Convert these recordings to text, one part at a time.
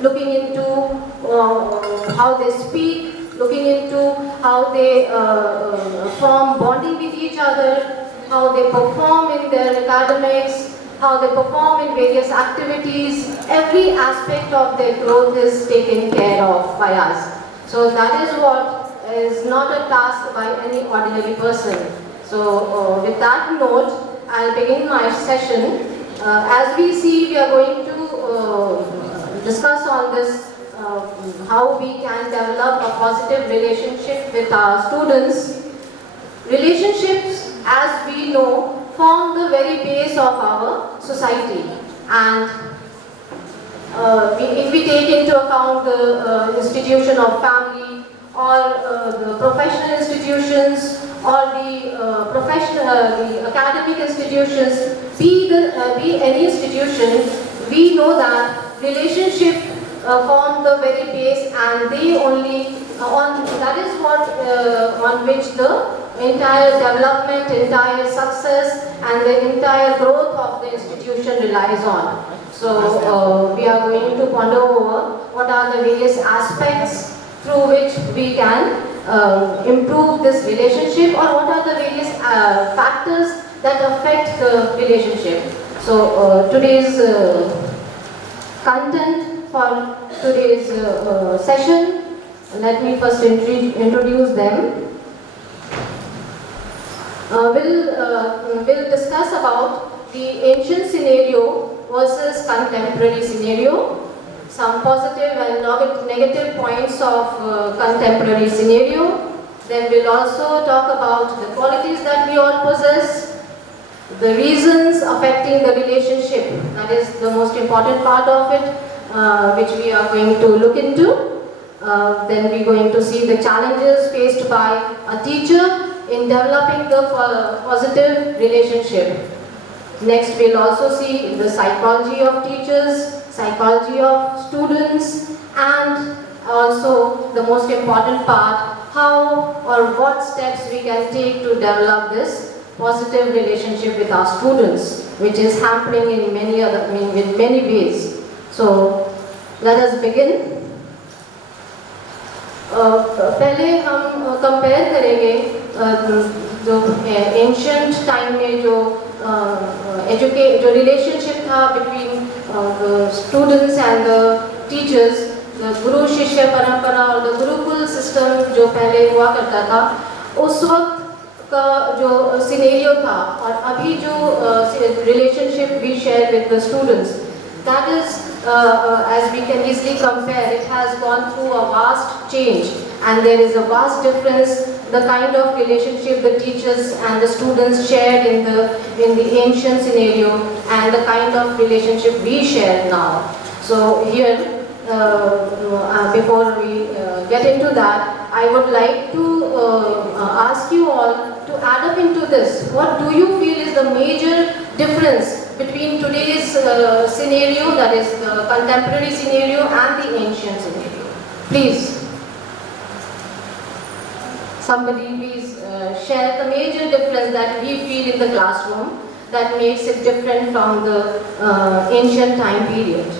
looking into how they speak, looking into how they form bonding with each other, how they perform in their academics, how they perform in various activities. Every aspect of their growth is taken care of by us. So that is what is not a task by any ordinary person. So with that note, I'll begin my session. As we see, we are going to discuss on this how we can develop a positive relationship with our students. Relationships, as we know, form the very base of our society, and if we take into account the institution of family, or the professional institutions, or the academic institutions, be any institution, we know that relationship form the very base, and they only that is what on which the entire development, entire success, and the entire growth of the institution relies on. So we are going to ponder over what are the various aspects through which we can improve this relationship, or what are the various factors that affect the relationship. So today's content for today's session, let me first introduce them. We'll discuss about the ancient scenario versus contemporary scenario, some positive and negative points of contemporary scenario. Then we'll also talk about the qualities that we all possess, the reasons affecting the relationship, that is the most important part of it, which we are going to look into. Then we're going to see the challenges faced by a teacher in developing the positive relationship. Next, we'll also see the psychology of teachers, psychology of students, and also the most important part, how or what steps we can take to develop this positive relationship with our students, which is hampering in many ways. So let us begin. पहले हम compare करेंगे जो ancient time में जो relationship था between students and the teachers, गुरु शिष्य परंपरा और द गुरुकुल सिस्टम जो पहले हुआ करता था, उस वक्त का जो सिनेरियो था और अभी जो relationship we share with the students, that is, as we can easily compare, it has gone through a vast change, and there is a vast difference, the kind of relationship the teachers and the students shared in the ancient scenario and the kind of relationship we share now. So here, before we get into that, I would like to ask you all to add up into this. What do you feel is the major difference between today's scenario, that is the contemporary scenario, and the ancient scenario? Please. Somebody please share the major difference that we feel in the classroom that makes it different from the ancient time period.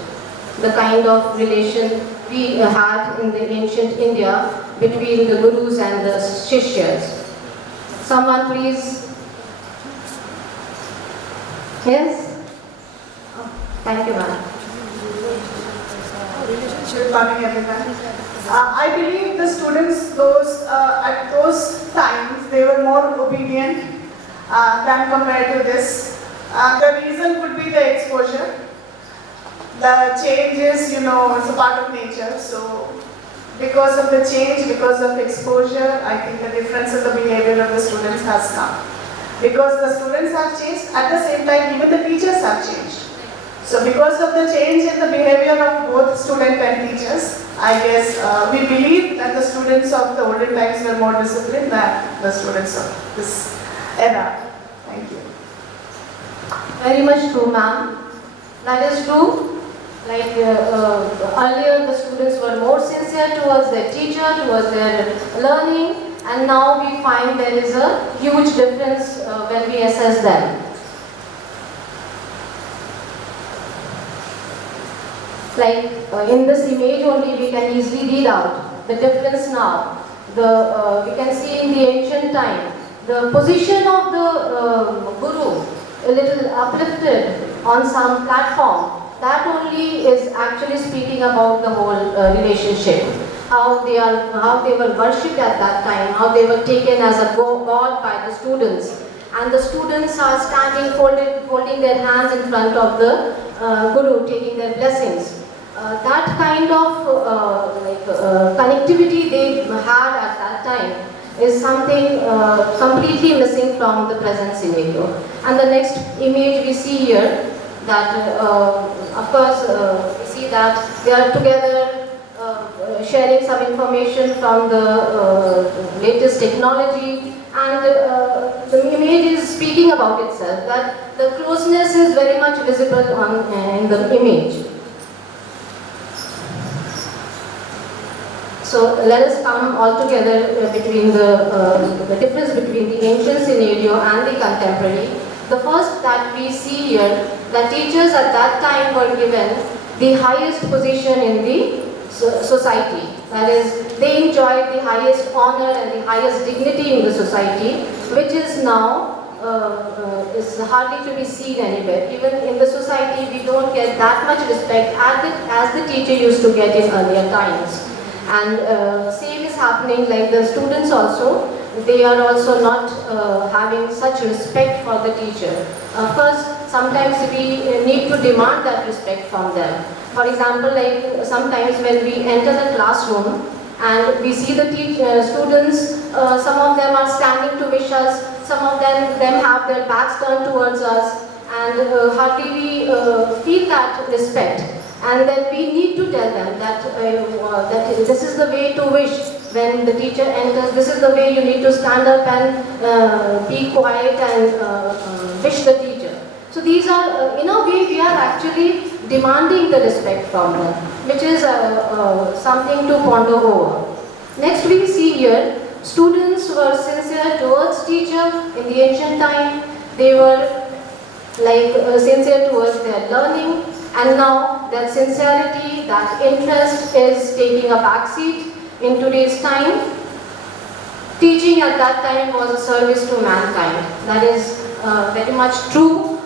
The kind of relation we had in the ancient India between the gurus and the shishyas. Someone please. Yes? Thank you, ma'am. Good morning, everyone. I believe the students, at those times, they were more obedient than compared to this. The reason could be the exposure. The change is, it's a part of nature. So, because of the change, because of exposure, I think the difference in the behavior of the students has come. Because the students have changed, at the same time, even the teachers have changed. So because of the change in the behavior of both students and teachers, I guess we believe that the students of the olden times were more disciplined than the students of this era. Thank you. Very much true, ma'am. That is true. Like earlier, the students were more sincere towards their teacher, towards their learning, and now we find there is a huge difference when we assess them. Like in this image only we can easily read out the difference now. We can see in the ancient time, the position of the Guru, a little uplifted on some platform, that only is actually speaking about the whole relationship. How they were worshipped at that time, how they were taken as a god by the students. And the students are standing folding their hands in front of the Guru, taking their blessings. That kind of connectivity they had at that time is something completely missing from the present scenario. And the next image we see here, that of course we see that they are together sharing some information from the latest technology, and the image is speaking about itself, that the closeness is very much visible in the image. So let us come all together between the difference between the ancient scenario and the contemporary. The first that we see here, that teachers at that time were given the highest position in the society. That is, they enjoyed the highest honor and the highest dignity in the society, which is now is hardly to be seen anywhere. Even in the society, we don't get that much respect as the teacher used to get in earlier times. And same is happening, like the students also, they are also not having such respect for the teacher. First, sometimes we need to demand that respect from them. For example, like sometimes when we enter the classroom and we see the students, some of them are standing to wish us, some of them have their backs turned towards us, and hardly we feel that respect. And then we need to tell them that, that this is the way to wish. When the teacher enters, this is the way you need to stand up and be quiet and wish the teacher. So these are, in a way, we are actually demanding the respect from them, which is something to ponder over. Next we see here, students were sincere towards teacher in the ancient time. They were like sincere towards their learning. And now that sincerity, that interest is taking a backseat in today's time. Teaching at that time was a service to mankind. That is very much true.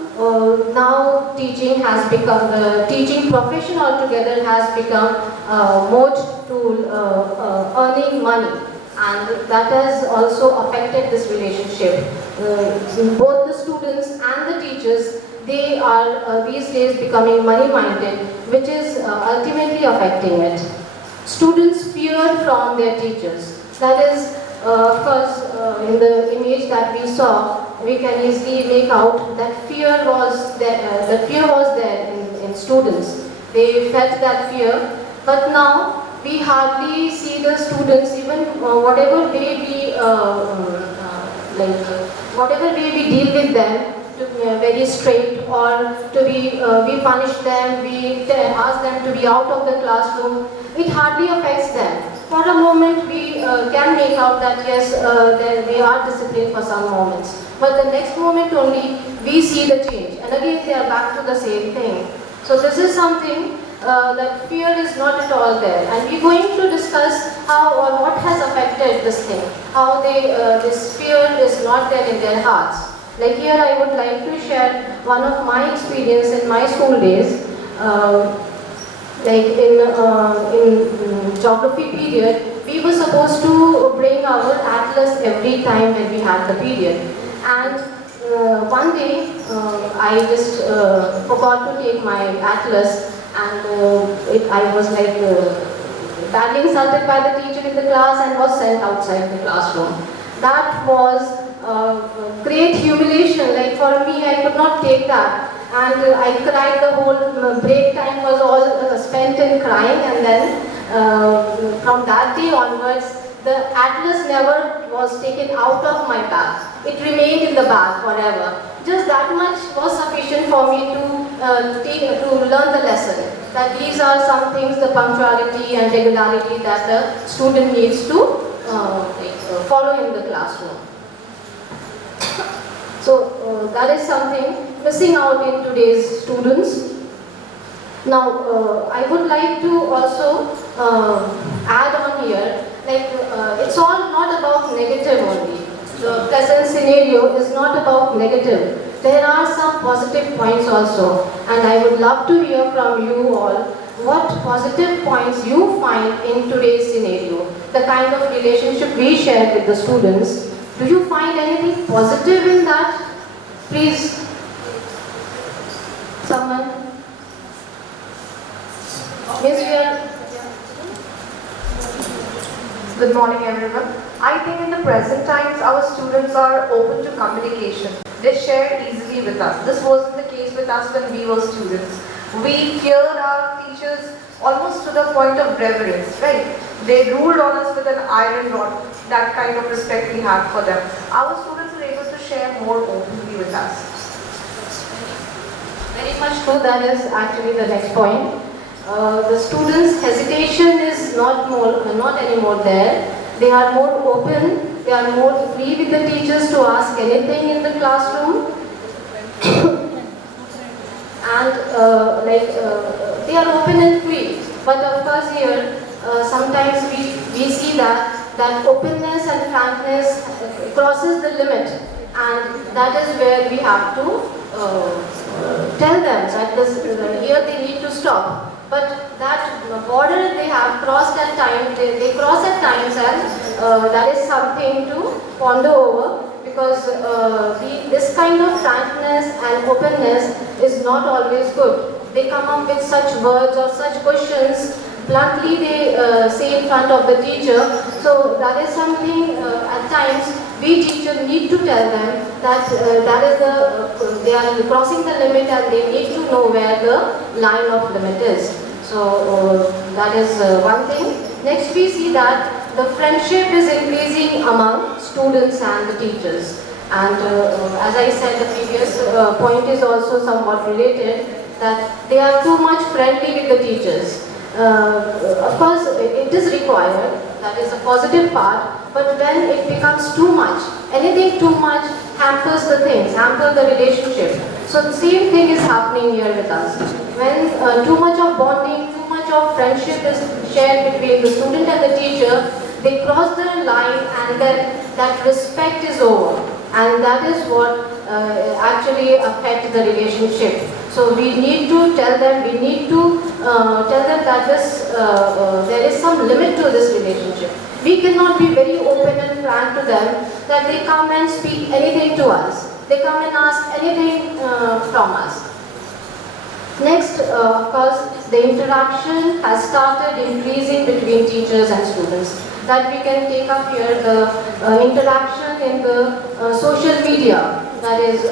Now teaching has become, the teaching profession altogether has become mode to earning money. And that has also affected this relationship. Both the students and the teachers, they are these days becoming money-minded, which is ultimately affecting it. Students feared from their teachers. That is, of course, in the image that we saw, we can easily make out that fear was there. The fear was there in students. They felt that fear, but now we hardly see the students, even whatever way we whatever way we deal with them, to be very straight, or to be we punish them, we ask them to be out of the classroom. It hardly affects them. For a moment we can make out that yes, they are disciplined for some moments, but the next moment only we see the change, and again they are back to the same thing. So this is something that fear is not at all there, and we're going to discuss how or what has affected this thing, how this fear is not there in their hearts. Like here I would like to share one of my experience in my school days. Like in geography period, we were supposed to bring our atlas every time when we had the period. And one day I just forgot to take my atlas, and I was like badly insulted by the teacher in the class and was sent outside the classroom. That was great humiliation. Like for me, I could not take that, and I cried. The whole break time was all spent in crying, and then from that day onwards, the atlas never was taken out of my bag. It remained in the bag forever. Just that much was sufficient for me to learn the lesson, that these are some things, the punctuality and regularity that the student needs to follow in the classroom. So that is something missing out in today's students. Now, I would like to also add on here, like it's all not about negative only. The present scenario is not about negative. There are some positive points also, and I would love to hear from you all what positive points you find in today's scenario. The kind of relationship we share with the students. Do you find anything positive in that? Please, someone. Yes, we are. Good morning, everyone. I think in the present times, our students are open to communication. They share easily with us. This wasn't the case with us when we were students. We feared our teachers almost to the point of reverence, right? They ruled on us with an iron rod, that kind of respect we have for them. Our students are able to share more openly with us. Very much true. That is actually the next point. The students' hesitation is not anymore there. They are more open. They are more free with the teachers to ask anything in the classroom, and they are open and free. But of course, here sometimes we see that openness and frankness crosses the limit, and that is where we have to tell them that here they need to stop. But that border they have crossed at times, they cross at times, and that is something to ponder over, because this kind of frankness and openness is not always good. They come up with such words or such questions, bluntly they say in front of the teacher. So that is something at times we teachers need to tell them that they are crossing the limit, and they need to know where the line of limit is. So that is one thing. Next, we see that the friendship is increasing among students and the teachers. And as I said, the previous point is also somewhat related, that they are too much friendly with the teachers. Of course, it is required, that is a positive part, but when it becomes too much, anything too much hampers the things, hampers the relationship. So the same thing is happening here with us. When too much of bonding, too much of friendship is shared between the student and the teacher, they cross the line, and then that respect is over. And that is what actually affects the relationship. So we need to tell them, that there is some limit to this relationship. We cannot be very open and frank to them that they come and speak anything to us. They come and ask anything from us. Next, of course, the interaction has started increasing between teachers and students. That we can take up here the interaction in the social media, that is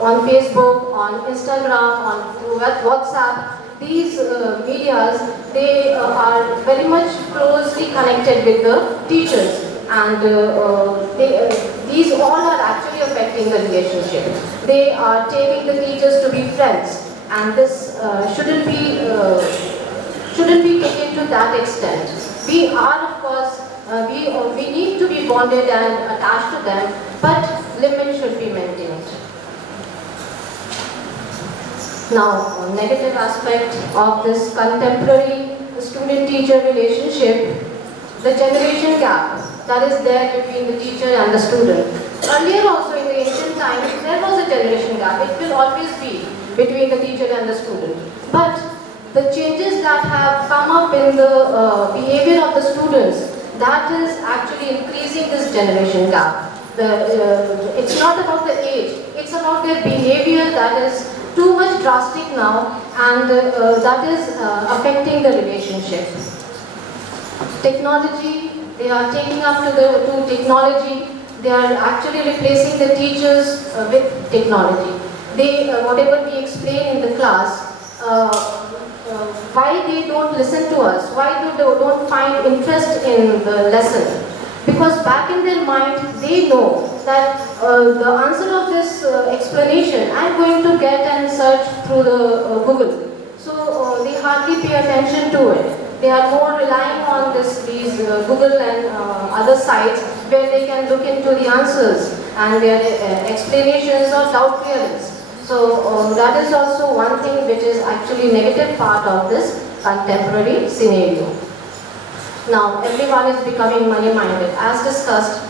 on Facebook, on Instagram, on WhatsApp. These medias, they are very much closely connected with the teachers, and these all are actually affecting the relationship. They are taking the teachers to be friends, and this shouldn't be taken to that extent. We are, of course, we need to be bonded and attached to them, but limits should be maintained. Now, negative aspect of this contemporary student-teacher relationship, the generation gap that is there between the teacher and the student. Earlier also in the ancient times, there was a generation gap. It will always be between the teacher and the student. But the changes that have come up in the behavior of the students, that is actually increasing this generation gap. It's not about the age, it's about their behavior that is too much drastic now, and that is affecting the relationship. Technology, they are taking up to technology. They are actually replacing the teachers with technology. They, whatever we explain in the class, why they don't listen to us, why they don't find interest in the lesson. Because back in their mind, they know that the answer of this explanation, I'm going to get and search through the Google. So they hardly pay attention to it. They are more relying on these Google and other sites where they can look into the answers and their explanations or doubt clearance. So that is also one thing which is actually negative part of this contemporary scenario. Now everyone is becoming money-minded. As discussed,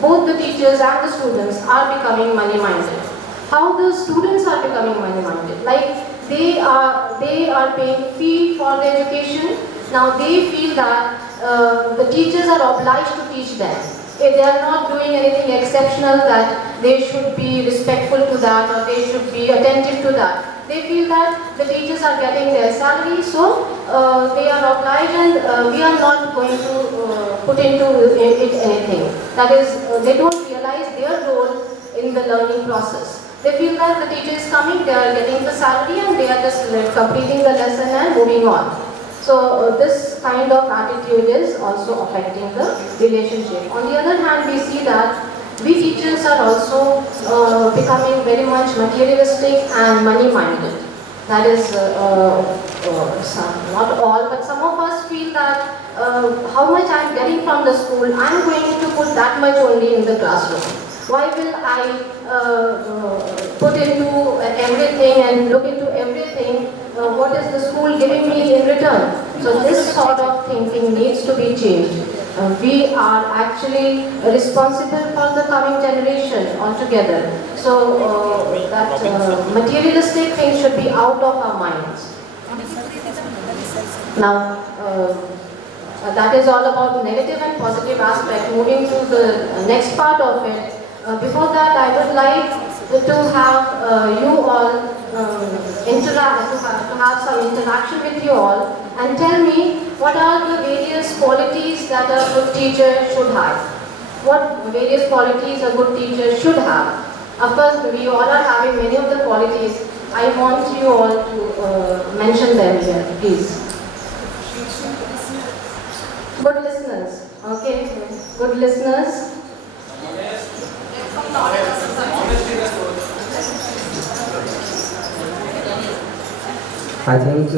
both the teachers and the students are becoming money-minded. How the students are becoming money-minded? Like they are paying fee for the education. Now they feel that the teachers are obliged to teach them. If they are not doing anything exceptional, that they should be respectful to that, or they should be attentive to that. They feel that the teachers are getting their salary, so they are obliged, and we are not going to put into it anything. That is, they don't realize their role in the learning process. They feel that the teacher is coming, they are getting the salary, and they are just completing the lesson and moving on. So this kind of attitude is also affecting the relationship. On the other hand, we see that we teachers are also becoming very much materialistic and money-minded. That is, not all, but some of us feel that how much I am getting from the school, I am going to put that much only in the classroom. Why will I put into everything and look into everything? What is the school giving me in return? So this sort of thinking needs to be changed. We are actually responsible for the coming generation altogether. So that materialistic thing should be out of our minds. Now, that is all about negative and positive aspect. Moving to the next part of it. Before that, I would like to have you all to have some interaction with you all, and tell me what are the various qualities that a good teacher should have. What various qualities a good teacher should have. Of course, we all are having many of the qualities. I want you all to mention them here, please. Good listeners. Okay, good listeners. I think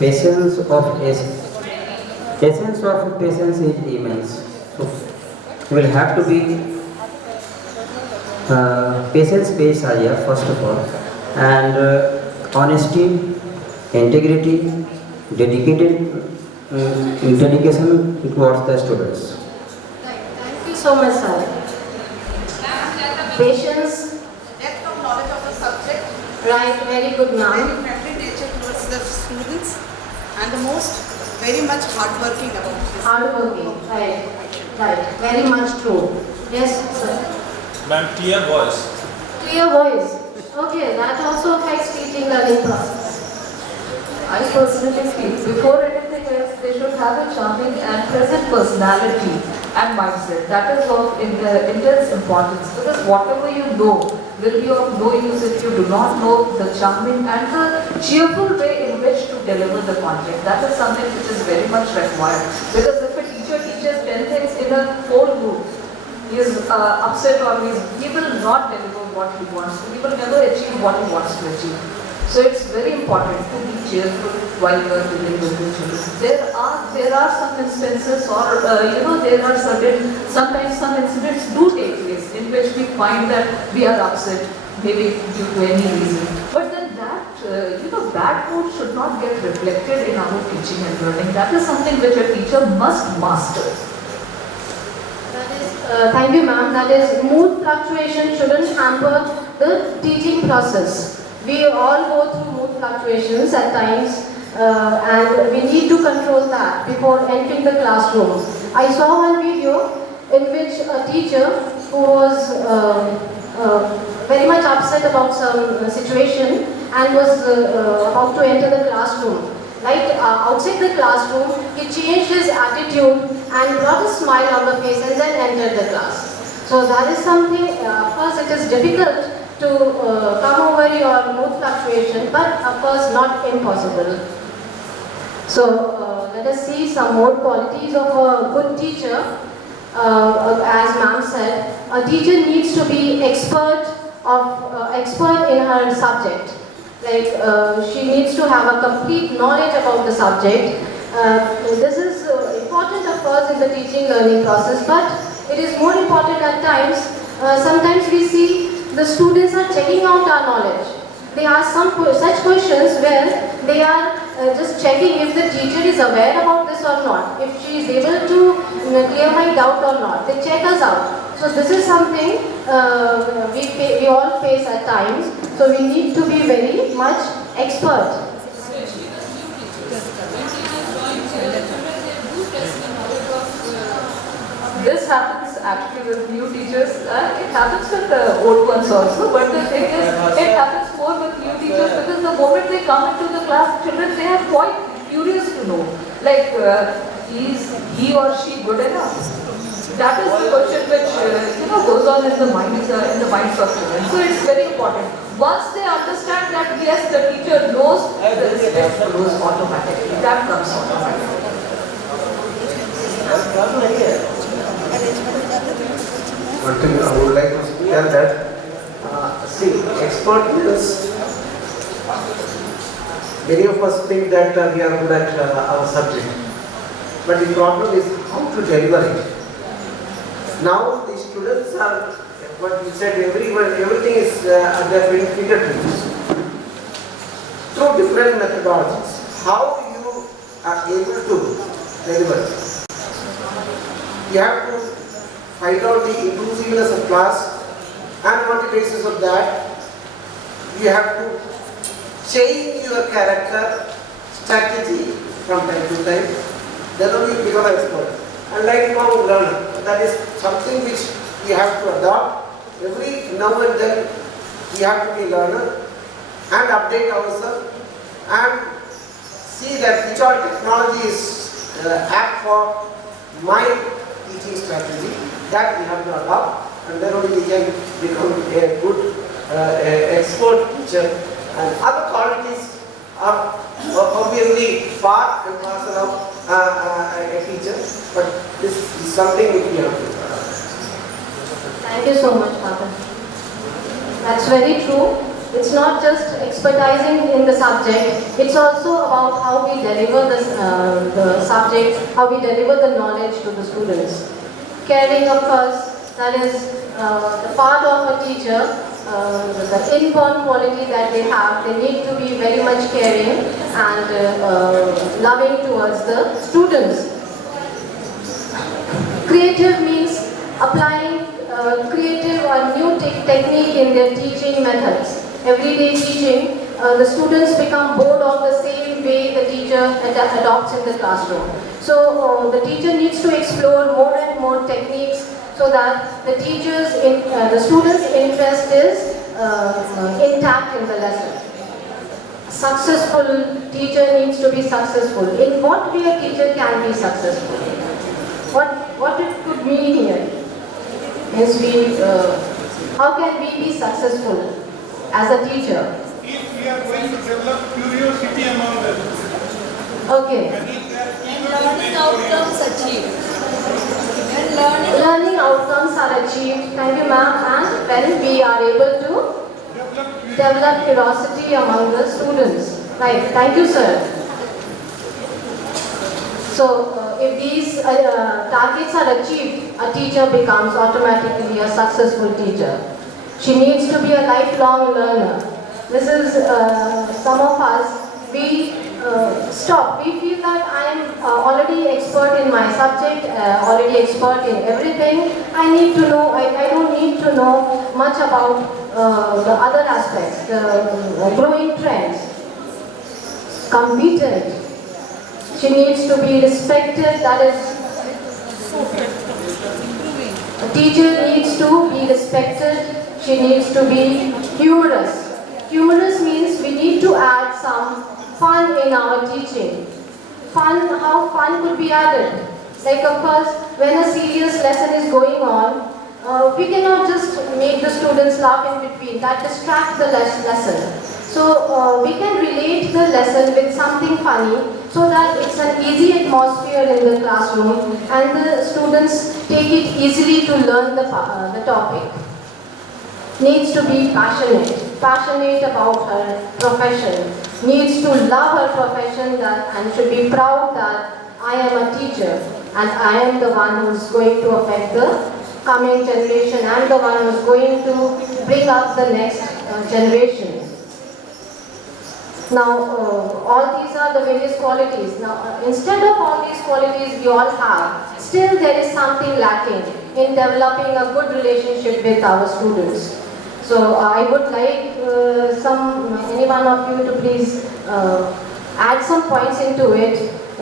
essence of patience is immense. So we'll have to be patience-based Shazia, first of all, and honesty, integrity, dedication towards the students. Thank you so much, sir. Patience. Depth of knowledge of the subject. Right, very good, ma'am. Very friendly nature towards the students, and the most very much hardworking about this. Hardworking, right, very much true. Yes, sir. Ma'am, clear voice. Clear voice. Okay, that also affects teaching learning process. I personally feel before anything else, they should have a charming and pleasant personality and mindset. That is of intense importance, because whatever you know will be of no use if you do not know the charming and the cheerful way in which to deliver the content. That is something which is very much required. Because if a teacher teaches 10 things in a whole group, he is upset, or he will not deliver what he wants. He will never achieve what he wants to achieve. So it's very important to be cheerful while you are dealing with the children. There are some instances, or sometimes some incidents do take place in which we find that we are upset, maybe due to any reason. But then that bad mood should not get reflected in our teaching and learning. That is something which a teacher must master. Thank you, ma'am. That is, mood fluctuation shouldn't hamper the teaching process. We all go through mood fluctuations at times, and we need to control that before entering the classroom. I saw one video in which a teacher who was very much upset about some situation and was about to enter the classroom. Right outside the classroom, he changed his attitude and brought a smile on the face and then entered the class. So that is something, of course it is difficult to come over your mood fluctuation, but of course not impossible. So let us see some more qualities of a good teacher. As ma'am said, a teacher needs to be expert in her subject. Like she needs to have a complete knowledge about the subject. This is important, of course, in the teaching learning process, but it is more important at times. Sometimes we see the students are checking out our knowledge. They ask such questions where they are just checking if the teacher is aware about this or not, if she is able to clear my doubt or not. They check us out. So this is something we all face at times. So we need to be very much expert. This happens actually with new teachers and it happens with the old ones also, but the thing is, it happens more with new teachers because the moment they come into the class, children, they are quite curious to know, like, is he or she good enough? That is the question which goes on in the minds of children. So it's very important. Once they understand that yes, the teacher knows, the respect grows automatically. That comes automatically. One thing I would like to tell that, see, expertness, many of us think that we are good at our subject, but the problem is how to deliver it. Now the students are, what you said, everything is at their fingertips. Through different methodologies, how you are able to deliver. You have to find out the inclusiveness of class, and on the basis of that, you have to change your character, strategy from time to time. Then only you become an expert. And lifelong learner, that is something which we have to adopt. Every now and then, we have to be a learner and update ourselves and see that which all technology is apt for my teaching strategy, that we have to adopt, and then only we can become a good expert teacher. And other qualities are obviously part and parcel of a teacher, but this is something which we have to do. Thank you so much, Father. That's very true. It's not just expertising in the subject, it's also about how we deliver the subject, how we deliver the knowledge to the students. Caring, of course, that is the part of a teacher, the inborn quality that they have. They need to be very much caring and loving towards the students. Creative means applying creative or new technique in their teaching methods. Everyday teaching, the students become bored of the same way the teacher adopts in the classroom. So the teacher needs to explore more and more techniques so that the the students' interest is intact in the lesson. Successful teacher needs to be successful. In what way a teacher can be successful? What it could mean here is how can we be successful as a teacher? If we are going to develop curiosity among them. Okay. And learning outcomes achieved. Learning outcomes are achieved, thank you ma'am, and when we are able to develop curiosity among the students. Right, thank you sir. So, if these targets are achieved, a teacher becomes automatically a successful teacher. She needs to be a lifelong learner. This is some of us, we stop. We feel that I am already expert in my subject, already expert in everything. I need to know, I don't need to know much about the other aspects, the growing trends. Competent. She needs to be respected, that is, a teacher needs to be respected, she needs to be humorous. Humorous means we need to add some fun in our teaching. Fun, how fun could be added? Like of course, when a serious lesson is going on, we cannot just make the students laugh in between, that distracts the lesson. So we can relate the lesson with something funny so that it's an easy atmosphere in the classroom and the students take it easily to learn the topic. Needs to be passionate about her profession, needs to love her profession and should be proud that I am a teacher and I am the one who is going to affect the coming generation and the one who's going to bring up the next generation. Now, all these are the various qualities. Now, instead of all these qualities we all have, still there is something lacking in developing a good relationship with our students. So, I would like any one of you to please add some points into it,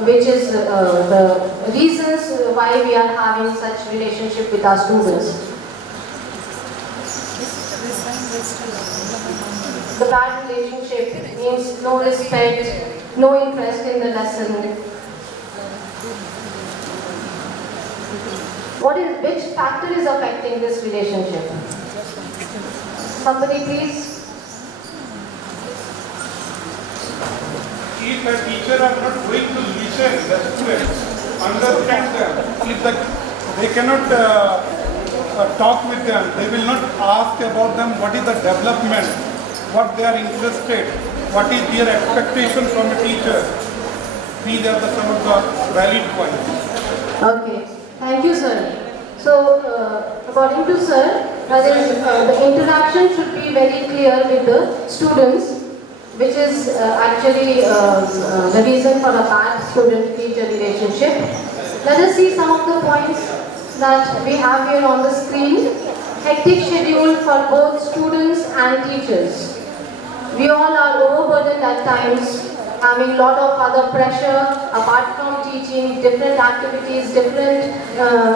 which is the reasons why we are having such relationship with our students. The bad relationship means no respect, no interest in the lesson. Which factor is affecting this relationship? Somebody please. If a teacher are not going to listen the students, understand them, if they cannot talk with them, they will not ask about them what is the development, what they are interested, what is their expectation from a teacher. These are some of the valid points. Okay, thank you, sir. So, according to sir, the interaction should be very clear with the students, which is actually the reason for a bad student-teacher relationship. Let us see some of the points that we have here on the screen. Hectic schedule for both students and teachers. We all are overburdened at times, having a lot of other pressure apart from teaching, different activities, different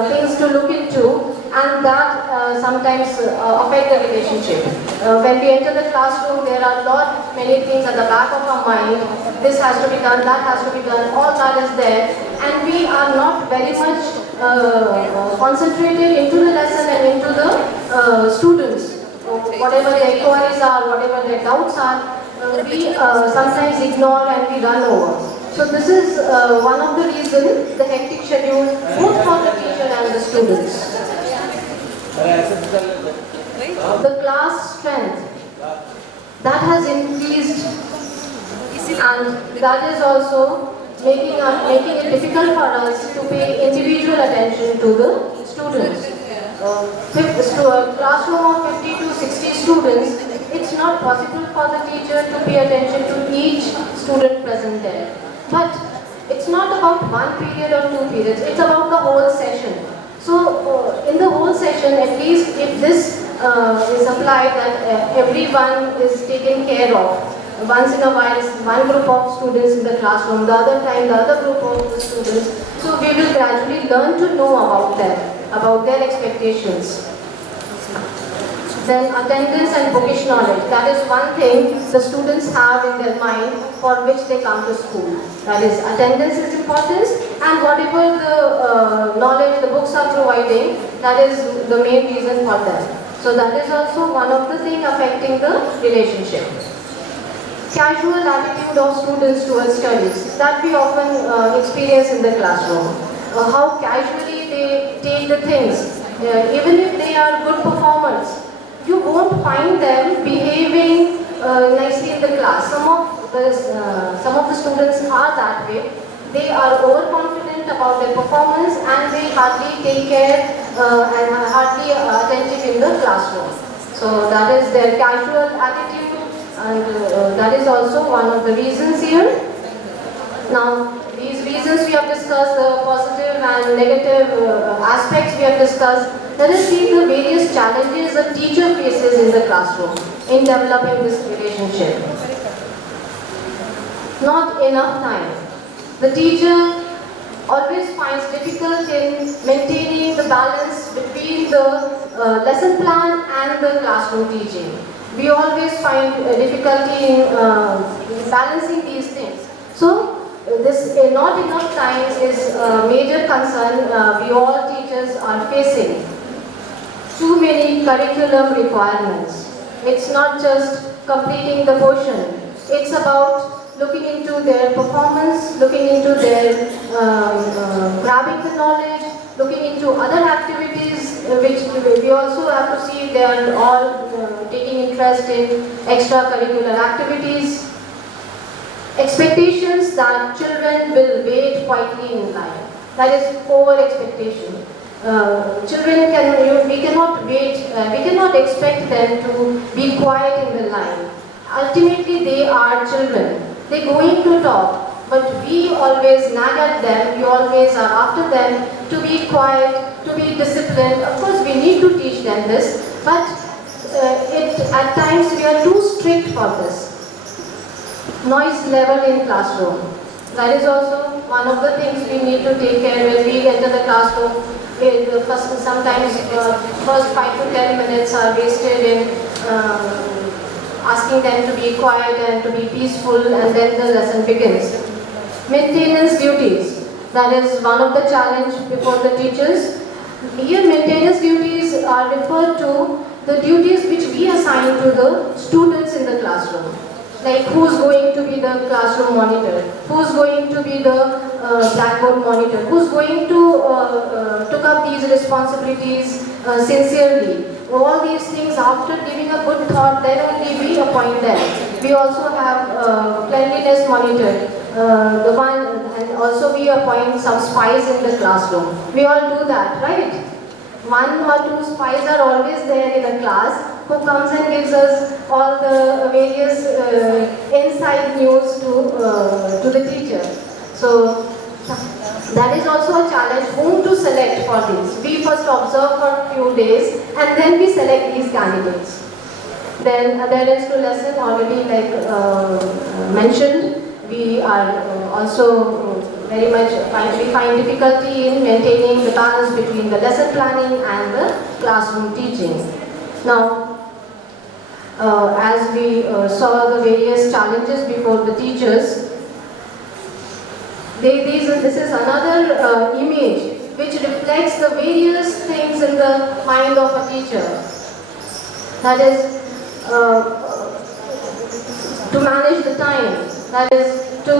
things to look into, and that sometimes affect the relationship. When we enter the classroom, there are many things at the back of our mind. This has to be done, that has to be done, all that is there, and we are not very much concentrated into the lesson and into the students. Whatever their inquiries are, whatever their doubts are, we sometimes ignore and we run over. So this is one of the reasons, the hectic schedule, both for the teacher and the students. The class strength, that has increased, and that is also making it difficult for us to pay individual attention to the students. A classroom of 50 to 60 students, it's not possible for the teacher to pay attention to each student present there. But it's not about one period or two periods, it's about the whole session. So in the whole session, at least if this is applied, that everyone is taken care of. Once in a while, one group of students in the classroom, the other time the other group of the students. So we will gradually learn to know about them, about their expectations. Then attendance and bookish knowledge. That is one thing the students have in their mind for which they come to school. That is, attendance is important, and whatever the knowledge the books are providing, that is the main reason for them. So that is also one of the things affecting the relationship. Casual attitude of students towards studies, that we often experience in the classroom. How casually they take the things, even if they are good performers. You won't find them behaving nicely in the class. Some of the students are that way. They are overconfident about their performance and they hardly take care and are hardly attentive in the classroom. So that is their casual attitude, and that is also one of the reasons here. Now, these reasons we have discussed, the positive and negative aspects we have discussed. Let us see the various challenges a teacher faces in the classroom in developing this relationship. Not enough time. The teacher always finds difficult in maintaining the balance between the lesson plan and the classroom teaching. We always find difficulty in balancing these things. So, this not enough time is a major concern we all teachers are facing. Too many curriculum requirements. It's not just completing the portion. It's about looking into their performance, looking into their grabbing the knowledge, looking into other activities which we also have to see they are all taking interest in extracurricular activities. Expectations that children will wait quietly in line. That is over expectation. Children we cannot wait, we cannot expect them to be quiet in the line. Ultimately, they are children. They're going to talk, but we always nag at them, we always are after them to be quiet, to be disciplined. Of course, we need to teach them this, but at times we are too strict for this. Noise level in classroom. That is also one of the things we need to take care when we enter the classroom. Sometimes first 5 to 10 minutes are wasted in asking them to be quiet and to be peaceful, and then the lesson begins. Maintenance duties. That is one of the challenge before the teachers. Here maintenance duties are referred to the duties which we assign to the students in the classroom. Like who's going to be the classroom monitor, who's going to be the blackboard monitor, who's going to took up these responsibilities sincerely. All these things, after giving a good thought, then only we appoint them. We also have cleanliness monitor, and also we appoint some spies in the classroom. We all do that, right? 1 or 2 spies are always there in the class, who comes and gives us all the various inside news to the teacher. So that is also a challenge, whom to select for this. We first observe for a few days and then we select these candidates. Then adherence to lesson, already like mentioned, we are also very much we find difficulty in maintaining the balance between the lesson planning and the classroom teaching. Now, as we saw the various challenges before the teachers, this is another image which reflects the various things in the mind of a teacher. That is to manage the time, that is to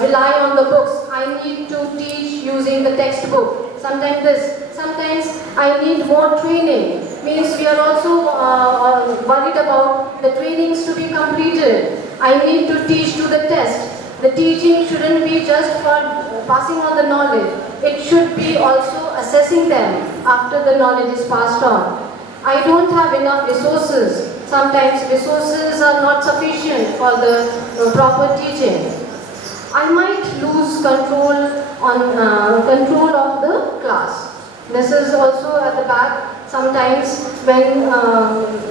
rely on the books. I need to teach using the textbook. Sometimes this, sometimes I need more training. Means we are also worried about the trainings to be completed. I need to teach to the test. The teaching shouldn't be just for passing on the knowledge. It should be also assessing them after the knowledge is passed on. I don't have enough resources. Sometimes resources are not sufficient for the proper teaching. I might lose control of the class. This is also at the back. Sometimes when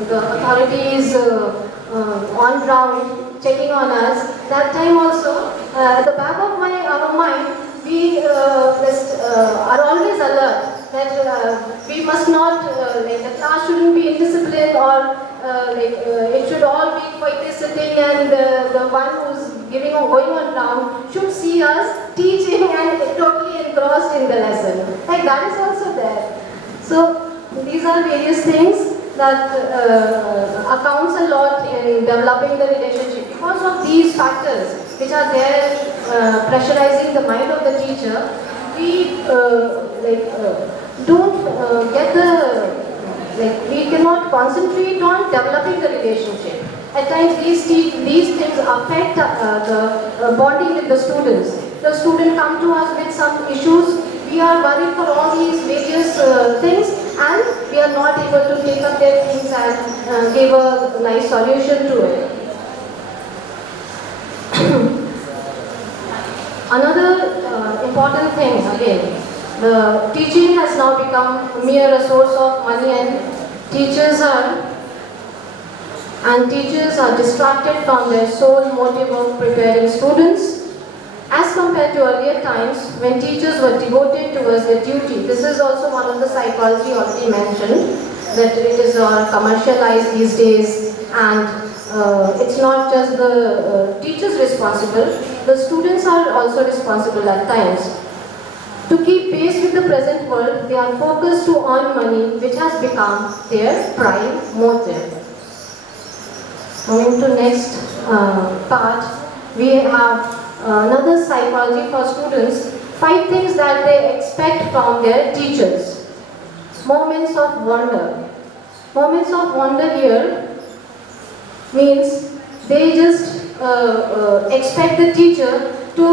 the authority is on ground checking on us, that time also at the back of our mind, we are always alert that we must not, the class shouldn't be indisciplined, or it should all be quietly sitting, and the one who's going on ground should see us teaching and totally engrossed in the lesson. Like that is also there. So these are various things that accounts a lot in developing the relationship. Because of these factors which are there pressurizing the mind of the teacher, we don't get the, we cannot concentrate on developing the relationship. At times these things affect the bonding with the students. The student come to us with some issues, we are worried for all these various things, and we are not able to take up their things and give a nice solution to it. Another important thing again, the teaching has now become a mere source of money, and teachers are distracted from their sole motive of preparing students. As compared to earlier times when teachers were devoted towards their duty. This is also one of the psychology already mentioned, that it is commercialized these days, and it's not just the teachers responsible, the students are also responsible at times. To keep pace with the present world, they are focused to earn money, which has become their prime motive. Moving to next part, we have another psychology for students, 5 things that they expect from their teachers. Moments of wonder. Moments of wonder here means they just expect the teacher to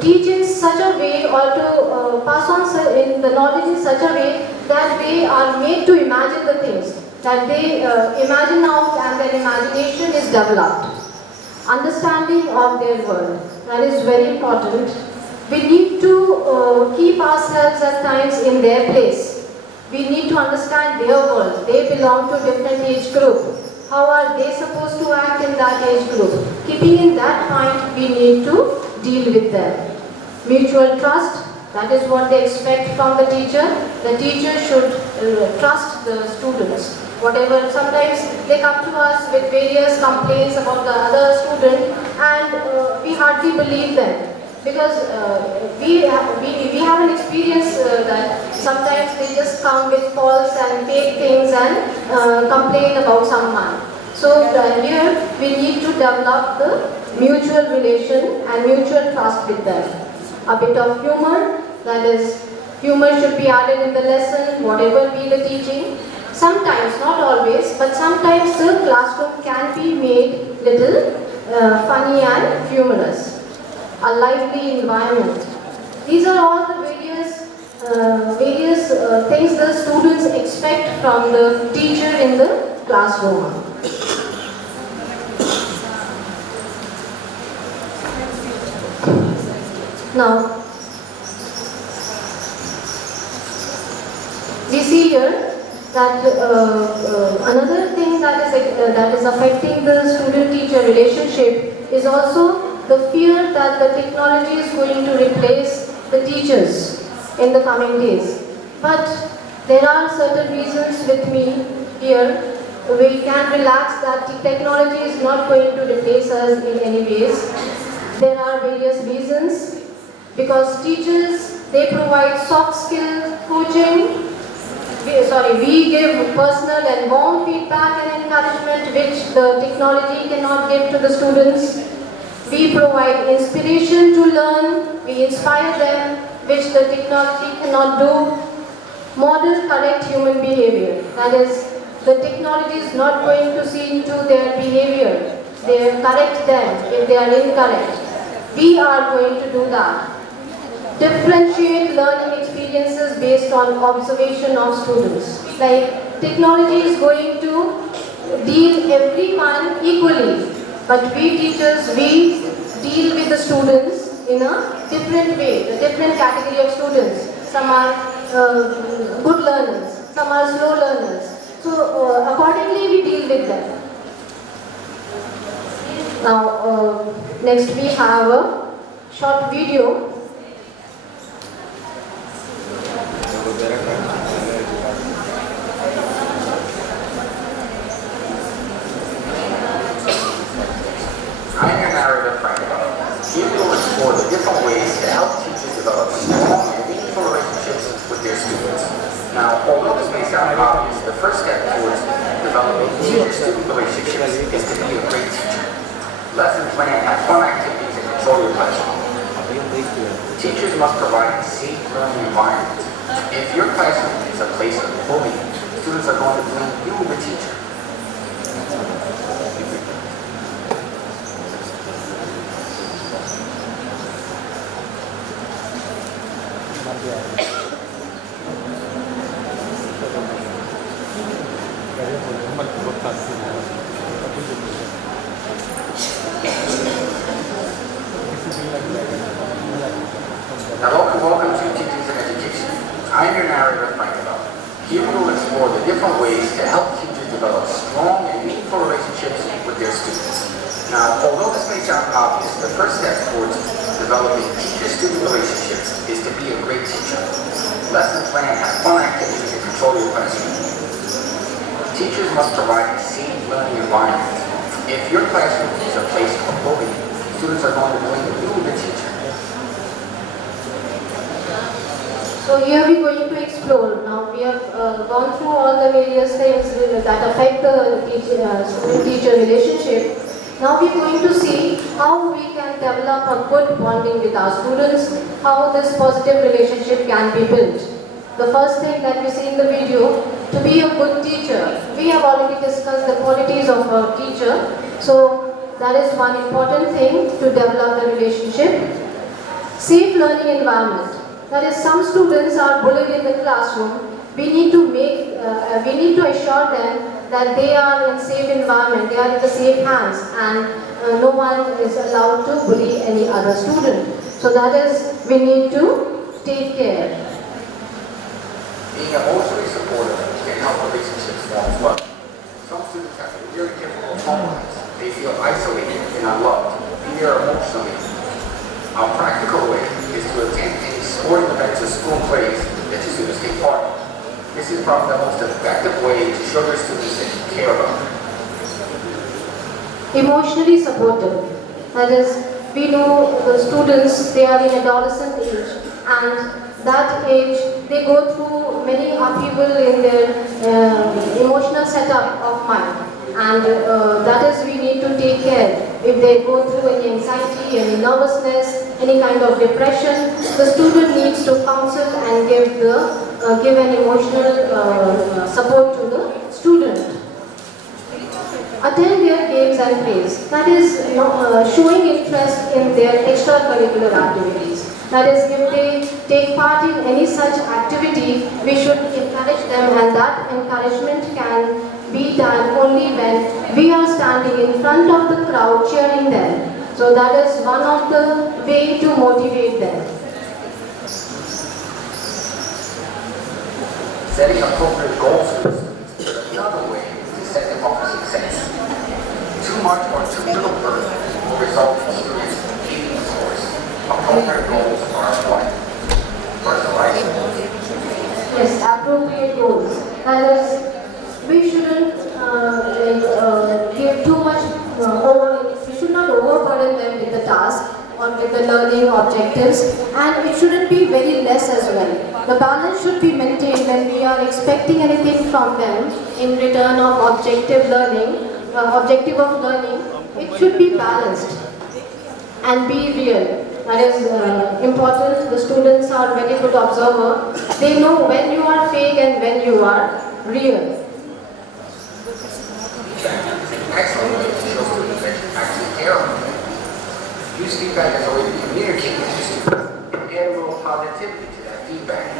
teach in such a way or to pass on in the knowledge in such a way that they are made to imagine the things, that they imagine out and their imagination is developed. Understanding of their world, that is very important. We need to keep ourselves at times in their place. We need to understand their world. They belong to different age group. How are they supposed to act in that age group? Keeping in that mind, we need to deal with them. Mutual trust, that is what they expect from the teacher. The teacher should trust the students. Whatever, sometimes they come to us with various complaints about the other student and we hardly believe them. Because we have an experience that sometimes they just come with false and fake things and complain about someone. So here we need to develop the mutual relation and mutual trust with them. A bit of humor, that is, humor should be added in the lesson, whatever be the teaching. Sometimes, not always, but sometimes the classroom can be made little funny and humorous. A lively environment. These are all the various things the students expect from the teacher in the classroom. Now, we see here that another thing that is affecting the student-teacher relationship is also the fear that the technology is going to replace the teachers in the coming days. But there are certain reasons with me here. We can relax that technology is not going to replace us in any ways. There are various reasons. Because teachers, they provide soft skill coaching. We give personal and warm feedback and encouragement which the technology cannot give to the students. We provide inspiration to learn, we inspire them, which the technology cannot do. Model correct human behavior. That is, the technology is not going to see into their behavior. They correct them if they are incorrect. We are going to do that. Differentiate learning experiences based on observation of students. Like, technology is going to deal everyone equally. But we teachers, we deal with the students in a different way, a different category of students. Some are good learners, some are slow learners. So accordingly we deal with them. Now, next we have a short video. Here we will explore the different ways to help teachers develop strong and meaningful relationships with their students. Now, although this may sound obvious, the first step towards developing teacher-student relationships is to be a great teacher. Lesson plan, have fun activities, and control your classroom. Teachers must provide a safe learning environment. If your classroom is a place of bullying, students are going to blame you, the teacher. Hello and welcome to Teachers in Education. I am your narrator, Frank. Here we will explore the different ways to help teachers develop strong and meaningful relationships with their students. Now, although this may sound obvious, the first step towards developing teacher-student relationships is to be a great teacher. Lesson plan, have fun activities, and control your classroom. Teachers must provide a safe learning environment. If your classroom is a place of bullying, students are going to blame you, the teacher. So here we are going to explore. Now we have gone through all the various things that affect the student-teacher relationship. Now we are going to see how we can develop a good bonding with our students, how this positive relationship can be built. The first thing that we see in the video, to be a good teacher. We have already discussed the qualities of a teacher. So that is one important thing to develop the relationship. Safe learning environment. That is, some students are bullied in the classroom. We need to assure them that they are in safe environment, they are in the safe hands, and no one is allowed to bully any other student. So that is, we need to take care. Being emotionally supportive can help relationships form as well. Some students have very difficult home lives. They feel isolated and unloved, be there emotionally. A practical way is to attend any sporting events or school plays that your students take part in. This is probably the most effective way to show your students that you care about them. Emotionally supportive. That is, we know the students, they are in adolescent age, and that age they go through many upheaval in their emotional setup of mind, and that is, we need to take care. If they go through any anxiety, any nervousness, any kind of depression, the student needs to counsel and give an emotional support to the student. Attend their games and plays. That is, showing interest in their extracurricular activities. That is, if they take part in any such activity, we should encourage them, and that encouragement can be done only when we are standing in front of the crowd cheering them. So that is one of the way to motivate them. Setting appropriate goals for the students is another way to set them up for success. Too much or too little burden will result in students hating the course. Appropriate goals are applied. Personalized goals. Yes, appropriate goals. That is, we shouldn't give too much we should not overburden them with the task or with the learning objectives, and it shouldn't be very less as well. The balance should be maintained when we are expecting anything from them in return of objective of learning. It should be balanced and be real. That is important. The students are very good observer. They know when you are fake and when you are real. Excellent way to show students that you actually care about them. Use feedback as a way to communicate with your students and add a little positivity to that feedback.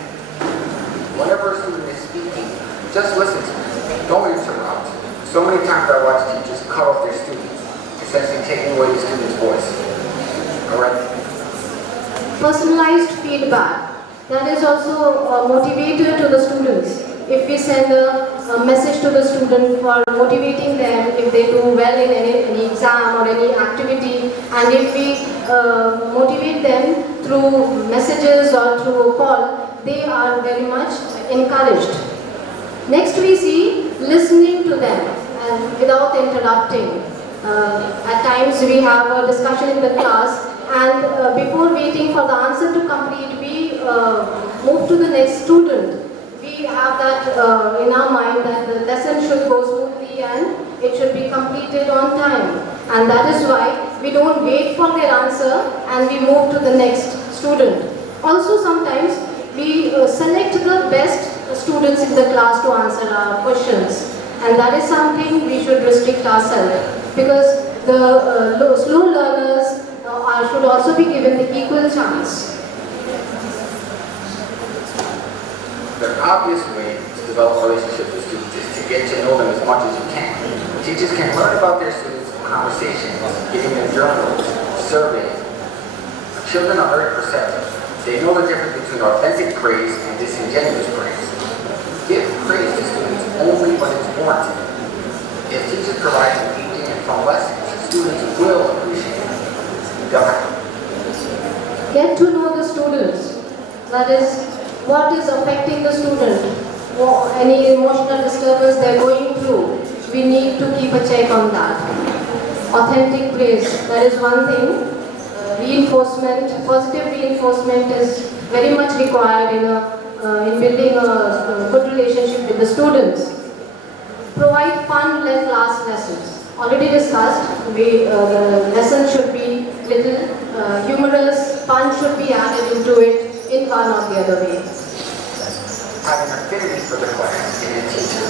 Whenever a student is speaking, just listen to them. Don't interrupt. So many times I watch teachers cut off their students, essentially taking away the student's voice. Alright? Personalized feedback. That is also a motivator to the students. If we send a message to the student for motivating them, if they do well in any exam or any activity, and if we motivate them through messages or through a call, they are very much encouraged. Next we see listening to them and without interrupting. At times we have a discussion in the class, and before waiting for the answer to complete, we move to the next student. We have that in our mind that the lesson should go smoothly and it should be completed on time. And that is why we don't wait for their answer and we move to the next student. Also sometimes we select the best students in the class to answer our questions. And that is something we should restrict ourselves, because the slow learners should also be given the equal chance. The obvious way to develop relationships with students is to get to know them as much as you can. Teachers can learn about their students from conversations, giving them journals, surveys. Children are very perceptive. They know the difference between authentic praise and disingenuous praise. Give praise to students only when it's warranted. If teachers provide engaging and fun lessons, students will appreciate it. Get to know the students. That is, what is affecting the student, or any emotional disturbance they are going through. We need to keep a check on that. Authentic praise, that is one thing. Reinforcement, positive reinforcement is very much required in building a good relationship with the students. Provide fun class lessons. Already discussed, the lesson should be little humorous, fun should be added into it in one or the other way. Having affinity for the class and the teacher.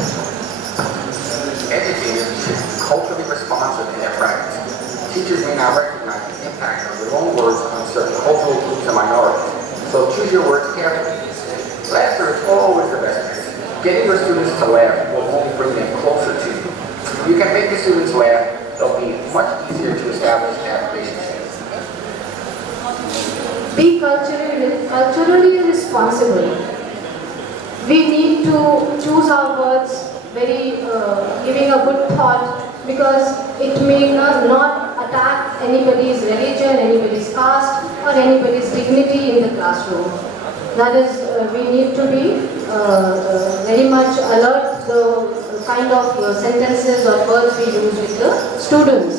Educators should be culturally responsive in their practice. Teachers may not recognize the impact of their own words on certain cultural groups and minority. So choose your words carefully. Laughter is always the best medicine. Getting your students to laugh will only bring them closer to you. If you can make the students laugh, it'll be much easier to establish that relationship. Be culturally responsible. We need to choose our words very giving a good thought, because it may not attack anybody's religion, anybody's caste, or anybody's dignity in the classroom. That is, we need to be very much alert the kind of sentences or words we use with the students.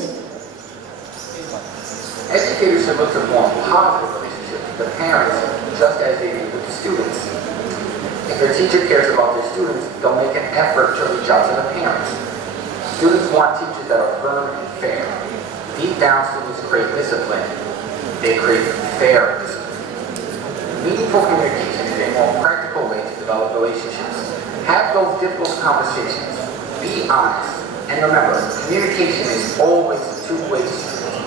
Educators should look to form positive relationships with the parents just as they do with the students. If their teacher cares about their students, they'll make an effort to reach out to the parents. Students want teachers that are firm and fair. Deep down, students crave discipline. They crave fair discipline. Meaningful communication is a more practical way to develop relationships. Have those difficult conversations. Be honest. And remember, communication is always a two-way street.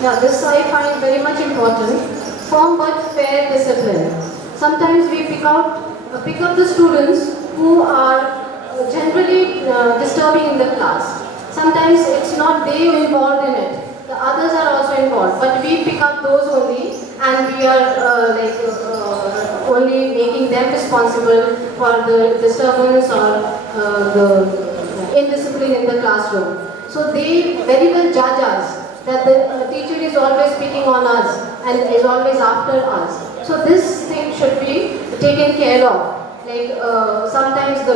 Yeah, this I find very much important. Firm but fair discipline. Sometimes we pick up the students who are generally disturbing in the class. Sometimes it's not they involved in it. The others are also involved, but we pick up those only, and we are only making them responsible for the disturbance or the indiscipline in the classroom. So they very well judge us that the teacher is always picking on us and is always after us. So this thing should be taken care of. Like sometimes the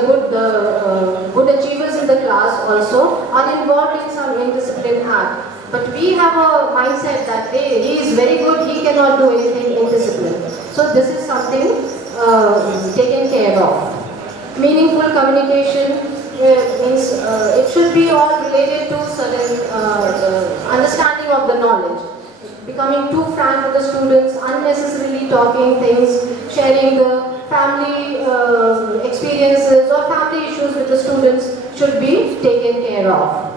good achievers in the class also are involved in some indisciplined act. But we have a mindset that he is very good, he cannot do anything indisciplined. So this is something taken care of. Meaningful communication means it should be all related to certain understanding of the knowledge. Becoming too frank with the students, unnecessarily talking things, sharing the family experiences or family issues with the students should be taken care of.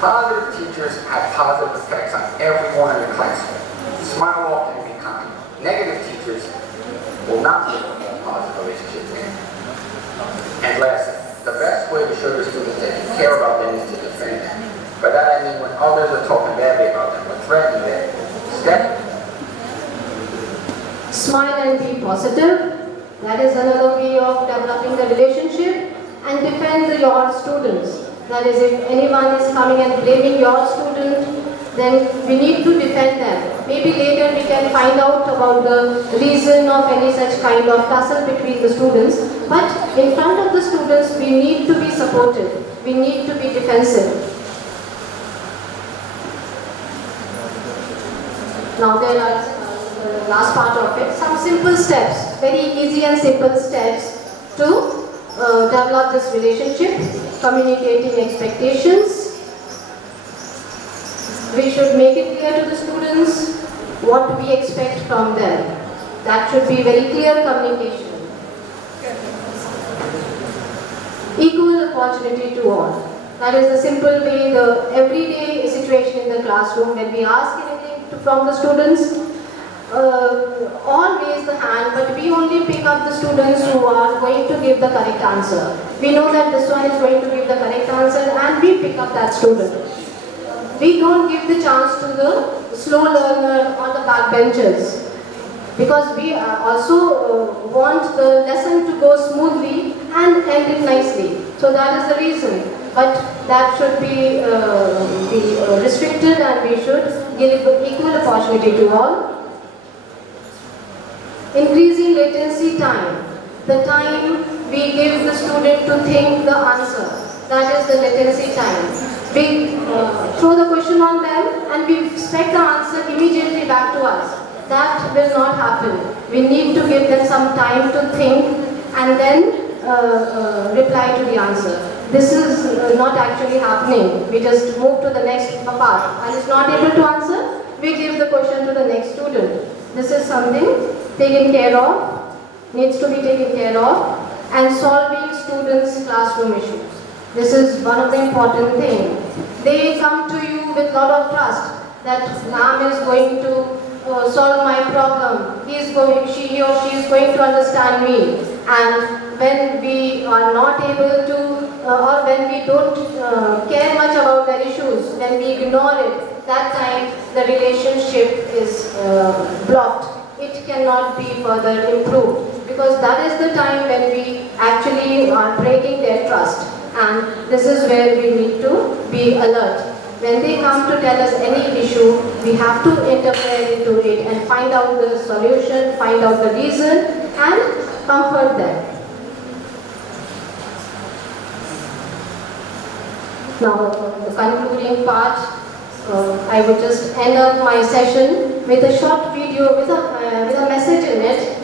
Positive teachers have positive effects on everyone in the classroom. Smile often and be kind. Negative teachers will not be able to form positive relationships with. And lastly, the best way to show your students that you care about them is to defend them. By that I mean when others are talking badly about them or threatening them, step. Smile and be positive. That is another way of developing the relationship. And defend your students. That is, if anyone is coming and blaming your student, then we need to defend them. Maybe later we can find out about the reason of any such kind of tussle between the students. But in front of the students, we need to be supportive. We need to be defensive. Now there are the last part of it, some simple steps, very easy and simple steps to develop this relationship, communicating expectations. We should make it clear to the students what we expect from them. That should be very clear communication. Equal opportunity to all. That is the simple way, the everyday situation in the classroom when we ask anything from the students, all raise the hand, but we only pick up the students who are going to give the correct answer. We know that this one is going to give the correct answer and we pick up that student. We don't give the chance to the slow learner or the backbenchers, because we also want the lesson to go smoothly and end it nicely. So that is the reason. But that should be restricted, and we should give equal opportunity to all. Increasing latency time. The time we give the student to think the answer. That is the latency time. We throw the question on them and we expect the answer immediately back to us. That will not happen. We need to give them some time to think and then reply to the answer. This is not actually happening. We just move to the next part and is not able to answer, we give the question to the next student. This is something taken care of, needs to be taken care of, and solving students' classroom issues. This is one of the important things. They come to you with a lot of trust. that ma'am is going to solve my problem. He or she is going to understand me. And when we are not able to, or when we don't care much about their issues, when we ignore it, that time the relationship is blocked. It cannot be further improved, because that is the time when we actually are breaking their trust. And this is where we need to be alert. When they come to tell us any issue, we have to interfere into it and find out the solution, find out the reason, and comfort them. Now, the concluding part, I would just end up my session with a short video with a message in it.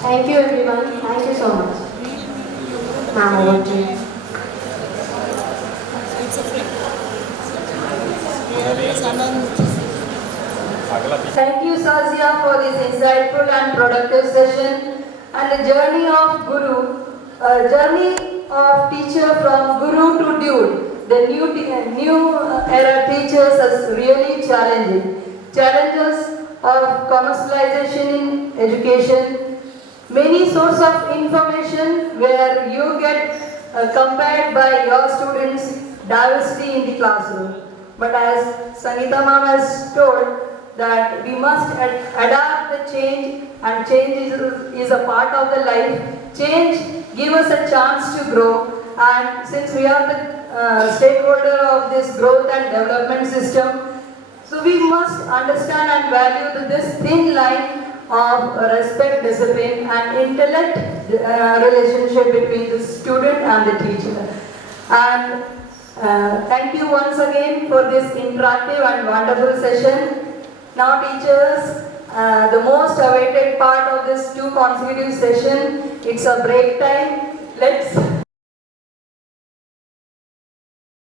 Thank you everyone. Thank you so much. Ma'am, over to you. Thank you, Shazia, for this insightful and productive session. And the journey of Guru, journey of teacher from Guru to Dude, the new era teachers is really challenging. Challenges of commercialization in education, many sources of information where you get compared by your students, diversity in the classroom. But as Sangeeta ma'am has told, that we must adapt the change, and change is a part of the life. Change give us a chance to grow, and since we are the stakeholder of this growth and development system, so we must understand and value this thin line of respect, discipline and intellect relationship between the student and the teacher. And thank you once again for this interactive and wonderful session. Now teachers, the most awaited part of this 2 consecutive session, it's a break time. Let's